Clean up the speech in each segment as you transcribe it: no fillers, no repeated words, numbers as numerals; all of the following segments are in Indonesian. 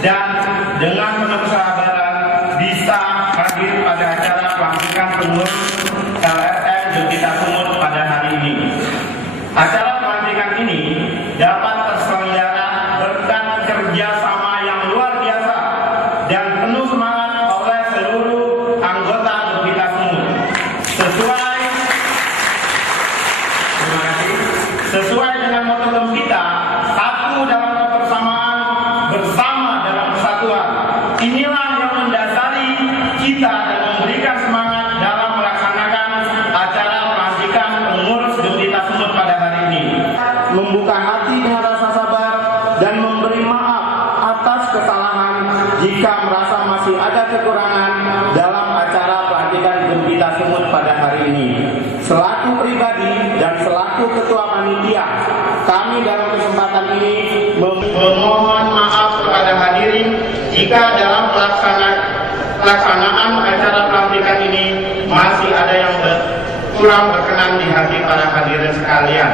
dan dengan penuh kesabaran bisa hadir pada acara pelantikan pengurus LSM Jogja Sumut pada hari ini. Acara pelantikan ini dapat terselenggara berkat kerjasama yang luar biasa dan penuh semangat oleh seluruh anggota Jogja Sumut. Sesuai dengan moto kita, satu dalam kebersamaan, bersama dalam persatuan. Inilah yang mendasari kita dan memberikan semangat dalam melaksanakan acara pelantikan pengurus Jogja Sumut pada hari ini. Membuka hati dengan rasa sabar dan memberi maaf atas kesalahan jika merasa masih ada kekurangan dalam acara pelantikan Jogja Sumut pada hari ini. Selaku pribadi dan selaku ketua panitia, kami dalam kesempatan ini memohon maaf kepada hadirin jika dalam pelaksanaan acara pelantikan ini masih ada yang kurang berkenan di hati para hadirin sekalian.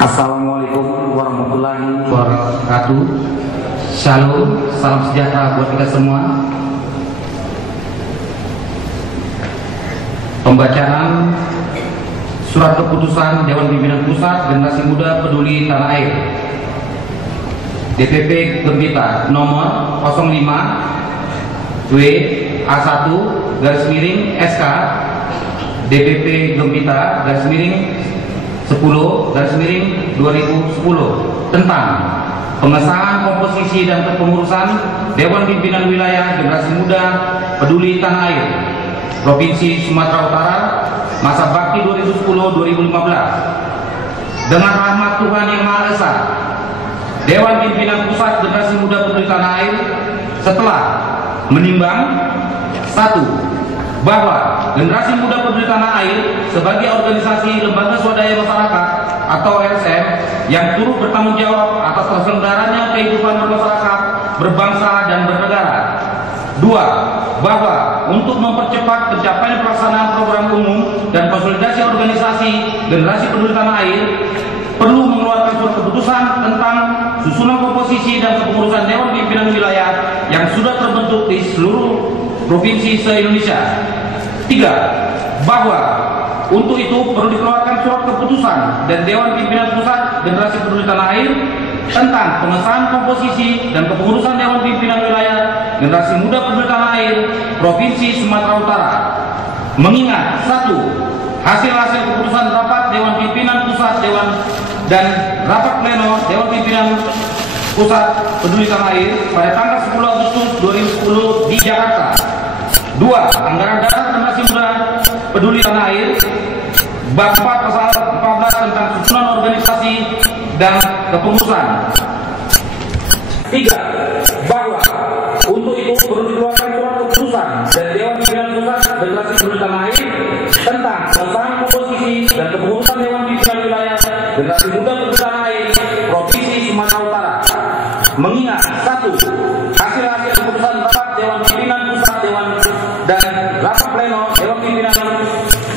Assalamualaikum warahmatullahi wabarakatuh. Shalom, salam sejahtera buat kita semua. Pembacaan surat keputusan Dewan Pimpinan Pusat Generasi Muda Peduli Tanah Air DPP Gembita nomor 05 WA1-SK DPP Gembita _10/2010 tentang pengesahan komposisi dan kepengurusan Dewan Pimpinan Wilayah Generasi Muda Peduli Tanah Air Provinsi Sumatera Utara masa bakti 2010-2015. Dengan rahmat Tuhan Yang Maha Esa, Dewan Pimpinan Pusat Generasi Muda Peduli Tanah Air setelah menimbang 1. Bahwa Generasi Muda Peduli Tanah Air sebagai organisasi lembaga swadaya masyarakat atau LSM yang turut bertanggung jawab atas terselenggaranya kehidupan bermasyarakat, berbangsa dan bernegara. 2. Bahwa untuk mempercepat pencapaian pelaksanaan program umum dan konsolidasi organisasi Generasi Peduli Tanah Air perlu mengeluarkan surat keputusan tentang susunan komposisi dan kepengurusan Dewan Pimpinan Wilayah yang sudah terbentuk di seluruh provinsi se-Indonesia. 3. Bahwa untuk itu perlu dikeluarkan surat keputusan dan Dewan Pimpinan Pusat Generasi Peduli Tanah Air tentang pengesahan komposisi dan kepengurusan Dewan Pimpinan Wilayah Generasi Muda Peduli Tanah Air Provinsi Sumatera Utara. Mengingat 1. Hasil-hasil keputusan rapat Dewan Pimpinan Pusat dan rapat pleno Dewan Pimpinan Pusat Peduli Tanah Air pada tanggal 10 Agustus 2010 di Jakarta. 2. Anggaran dasar Generasi Muda Peduli Tanah Air bab 4 pasal 14 tentang susunan organisasi dan kepengurusan. 3. Bahwa untuk itu perlu dikeluarkan surat keputusan dan Dewan Pimpinan Pusat Generasi Peduli Tanah Air tentang pengesahan komposisi dan kepengurusan Dewan Pimpinan Wilayah Generasi Muda Peduli Tanah Air Provinsi Sumatera Utara. Mengingat 1. Hasil-hasil keputusan rapat Dewan Pimpinan Pusat dan rapat pleno Dewan Pimpinan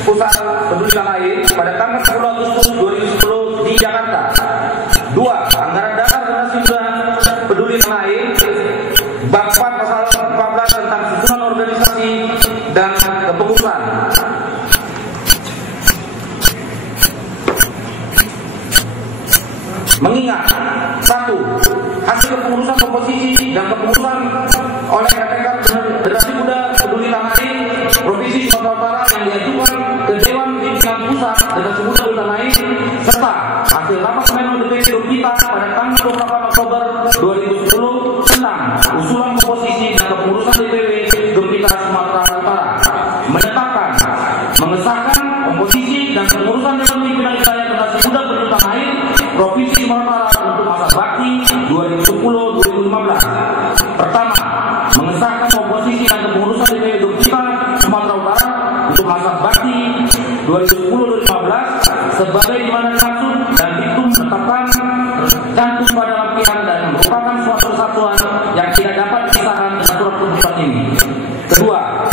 Pusat Peduli Tanah Air pada tanggal 10 Agustus 2010 di Jakarta. 2. Anggaran dasar Generasi Muda Peduli Tanah Air bab 4 pasal 14 tentang susunan organisasi dan kepengurusan. Mengingat 1. Hasil kepengurusan komposisi dan kepengurusan oleh KTK Generasi Muda Peduli Tanah Air Provinsi Sumatera Utara yang diajukan ke Dewan Pimpinan Pusat Generasi Muda Peduli Tanah Air serta hasil rapat pleno DPP Gembita pada tanggal 28 Oktober 2010 tentang usulan komposisi dan kepengurusan DPP Gembita Sumatera Utara menetapkan mengesahkan komposisi dan kepengurusan Dewan Pimpinan Wilayah Generasi Muda Peduli Tanah Air Provinsi Sumatera Utara untuk masa bakti 2010-2015. Pertama, mengesahkan komposisi dan kepengurusan DPP Gembita Sumatera Utara untuk masa bakti 2010-2015 sebagai dimana maksud dan itu menetapkan tercantum pada dalam pikiran dan merupakan suatu kesatuan yang tidak dapat dipisahkan dengan surat keputusan ini. Kedua,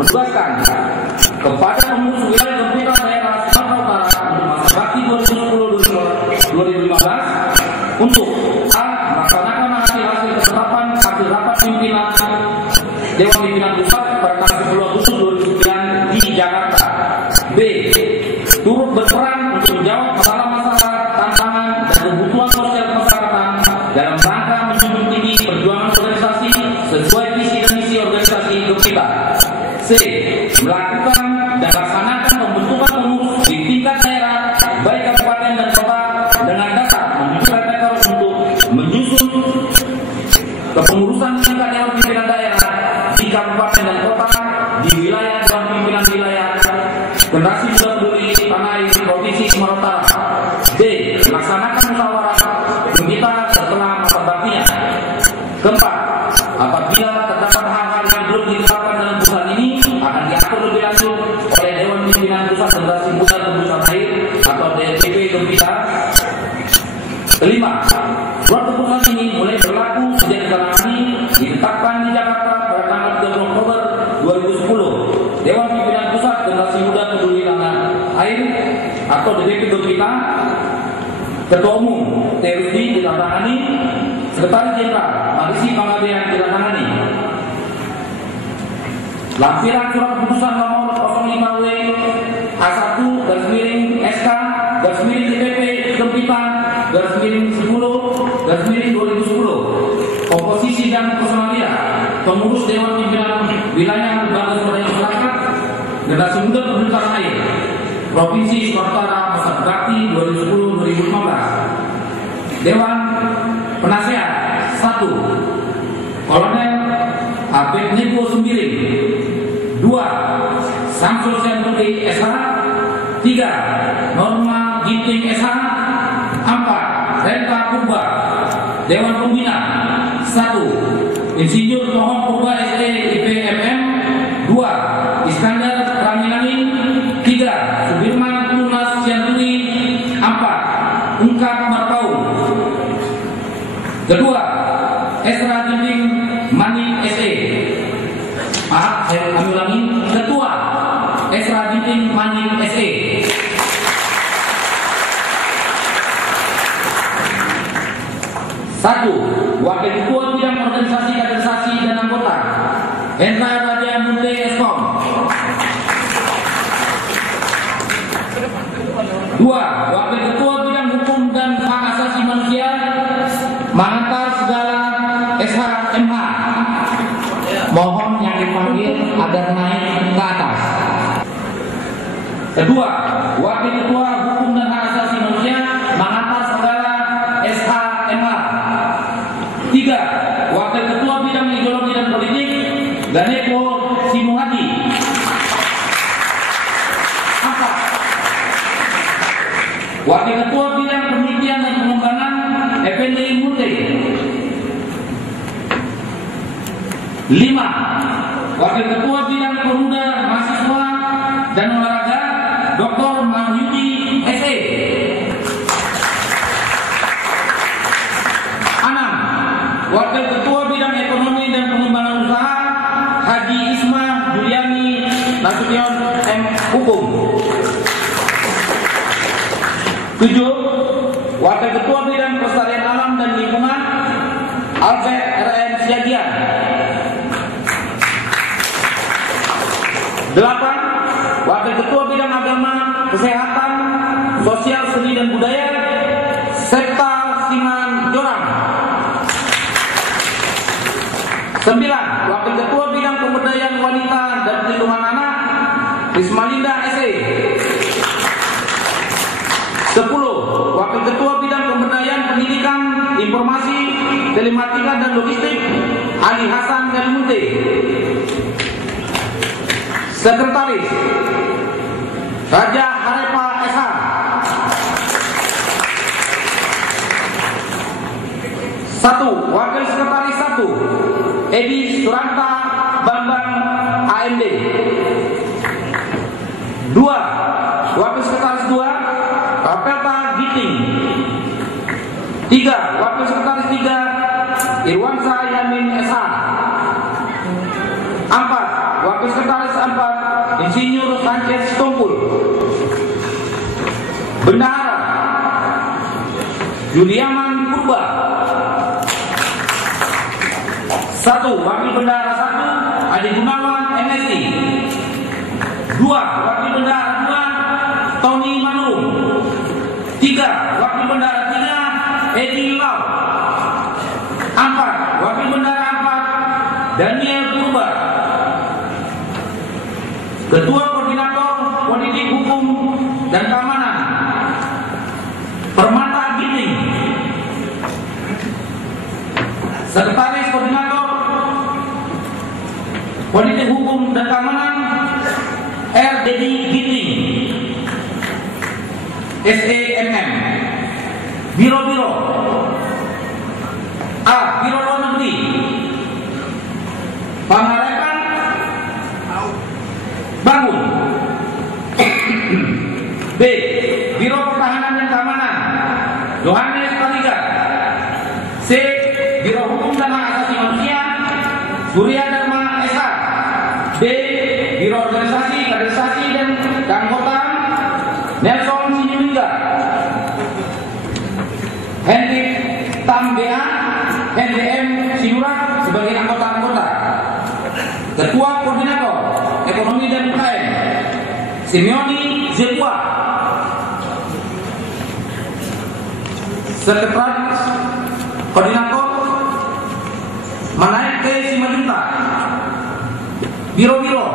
menugaskan kepada pengurus wilayah Gempita daerah Sumatera Utara untuk masa bakti 2010-2015 untuk A. Melaksanakan hasil ketetapan hasil rapat pimpinan Dewan Pimpinan Pusat pada tanggal 10 Agustus 2009 di Jakarta. B. Turut berperan untuk menjawab masalah-masalah, tantangan, dan kebutuhan sosial masyarakat dalam rangka menjunjung tinggi perjuangan organisasi sesuai visi dan misi organisasi Gempita. C. Melakukan dan laksanakan pembentukan pengurus di tingkat daerah, baik kabupaten dan kota, dengan dasar menyusun rekor untuk menyusun kepengurusan tingkat Dewan Pimpinan Daerah di kabupaten dan kota, di wilayah Dewan Pimpinan Wilayah Generasi Muda Peduli Tanah Air Provinsi Sumatera Utara. D. Melaksanakan musyawarah Gempita setelah masa baktinya. Keempat, apabila terdapat hal-hal yang belum ditetapkan dalam putusan ini, akan diatur lebih lanjut oleh Dewan Pimpinan Pusat Generasi Muda Peduli Tanah Air atau DPP Gempita. Kelima, surat keputusan ini mulai berlaku sejak ditandatangani ditetapkan di Jakarta pada tanggal 30 Oktober 2010. Dewan Pimpinan Pusat Generasi Muda Peduli Tanah Air atau DPP Gempita, Ketua Umum TRD ditandatangani, Sekretaris Jenderal Magisi Panggabean ditandatangani. Lampiran surat keputusan nomor 05W A1/SK/DPP Gempita /10/2010, komposisi dan personalia pengurus Dewan Pimpinan Wilayah Lembaga Swadaya Masyarakat Generasi Muda Peduli Tanah Air Provinsi Sumatera Utara masa bakti 2010-2015. Dewan Penasehat 1. Kolonel Abed Nego Sembiring. 2. Samsul Senturi SH. 3. Norma Ginting SH. 4. Renta Purba. Dewan Pembina 1. Insinyur Mohon Purba SE IPMM. 2. Iskandar Raminani. 3. Sudirman Tunas Sianturi. 4. Ungkap Marpaung. Kedua, Esra Ginting Manik SE. Maaf, saya ulangi. Ketua Esra Ginting Manik SE. Satu, Wakil Ketua Bidang Organisasi Kaderisasi dan Anggota Hendra Raja Munte Eskom. 2. Wakil Ketua Bidang Hukum dan Hak Asasi Manusia Mangantar Segala SHMH. Mohon yang dipanggil agar naik ke atas. Kedua, Wakil Ketua Hukum dan Hak Asasi Manusia Mangantar Segala SHMH. 3. Wakil Ketua Bidang Ideologi dan Politik Ganepo Simuhadi. 4. Wakil Ketua Bidang Penelitian dan Pengembangan Effendi Munte. 5. Wakil Ketua Bidang Pemuda, Mahasiswa dan Olahraga Dr. Mahyudi SE. 6. Wakil Ketua Bidang Ekonomi dan Pengembangan Usaha Haji Isma Juliani Nasution M. Hukum. 7. Wakil Ketua Bidang Pelestarian Alam dan Lingkungan Albert R.M. Siagian. 8. Wakil Ketua Bidang Agama, Kesehatan, Sosial, Seni dan Budaya Septa Siman Jorang. 9. Wakil Ketua Bidang Pemberdayaan Wanita dan Perlindungan Anak Rismalinda SE. 10. Wakil Ketua Bidang Pemberdayaan Pendidikan, Informasi, Telematika dan Logistik Ali Hasan Munte. Sekretaris Raja Harepa SH. 1. Wakil Sekretaris 1 Edi Suranta Bambang AMD. 2. Wakil Sekretaris 2 Rapelta Giting. 3. Wakil Sekretaris Irwansa Yamin SH. 4. Wakil Sekretaris 4 Insinyur Sanchez Tumpul. Bendahara Juliaman Purba. 1. Wakil Bendahara 1 Adi Gunawan MSI. 2. Wakil Bendahara 2 Tony Manung. 3. Wakil Bendahara 3 Edi Lau. 4. Wakil Bendahara 4 Daniel Purba. Ketua Koordinator Politik Hukum dan Keamanan Permata Ginting. Sekretaris Koordinator Politik Hukum dan Keamanan R. Dedi Ginting SEMM. Biro-biro A. Biro Luar Negeri Pangarekan Bangun. B. Biro Pertahanan dan Keamanan Yohanes Paliga. C. Biro Hukum dan Hak Asasi Manusia Surya Dharma SH. D. Biro Organisasi, Kaderisasi dan Keanggotaan Nelson Sinulinga. Hendrik Tambea NDM Sinurak sebagai anggota-anggota. Ketua Koordinator Ekonomi dan UKM Simeoni Zepua. Sekretaris Koordinator Manaik Simanjunta. Biro-biro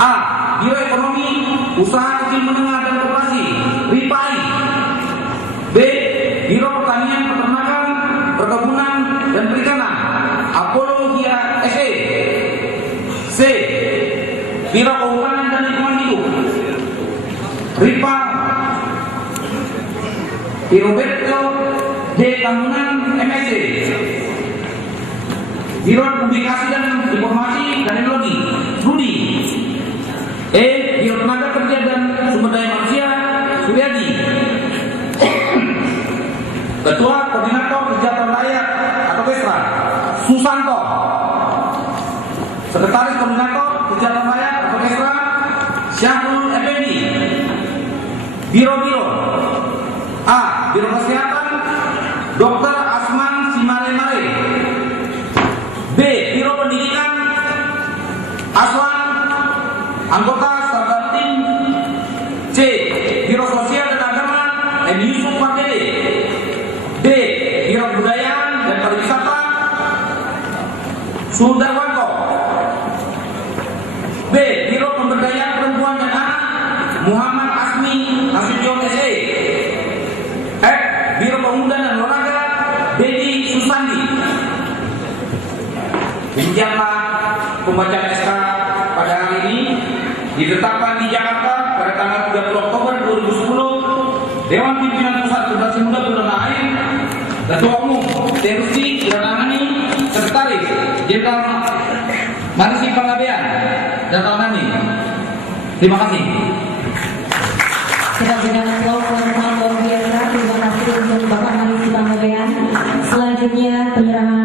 A. Biro Ekonomi Usaha Kecil Menengah dan Koperasi RIPAI. B. Biro Pertanian, Peternakan, Perkebunan dan Perikanan Apologia SE. C. Biro Kehutanan dan Lingkungan Hidup RIPA. Biro Betel D. Tahunan MSC. Biro Publikasi dan Informasi dan Teknologi Rudi. E. Biro Tenaga Kerja dan Sumber Daya Manusia Suryadi. Ketua Koordinator Kesejahteraan Rakyat atau KESRA Susanto. Sekretaris Koordinator Kesejahteraan Rakyat atau KESRA Syahrul Effendi. Biro-biro A. Biro Kesehatan Dr. Asman Simare-Mare. B. Biro Pendidikan Aswan anggota Sabatin. C. Biro Sosial dan Agama M. Yusuf Pardede. D. Biro Kebudayaan dan Pariwisata Sundarwanto. B. Biro Pemberdayaan Perempuan dan Anak Muhammad Asmi Nasution SE. F. Biro Pemuda dan Olahraga Dedi Susandi. Demikianlah pembacaan SK pada hari ini. Ditetapkan di Jakarta pada tanggal 30 Oktober 2010. Dewan Pimpinan Pusat Generasi Muda Tanah Air, Ketua Umum Terusi Suratangani, Sekretaris Jenderal Marisi Panggabean dan Tanani. Terima kasih. Kita berikan aplaus luar biasa. Terima kasih untuk Bapak Marisi Panggabean. Selanjutnya penyerahan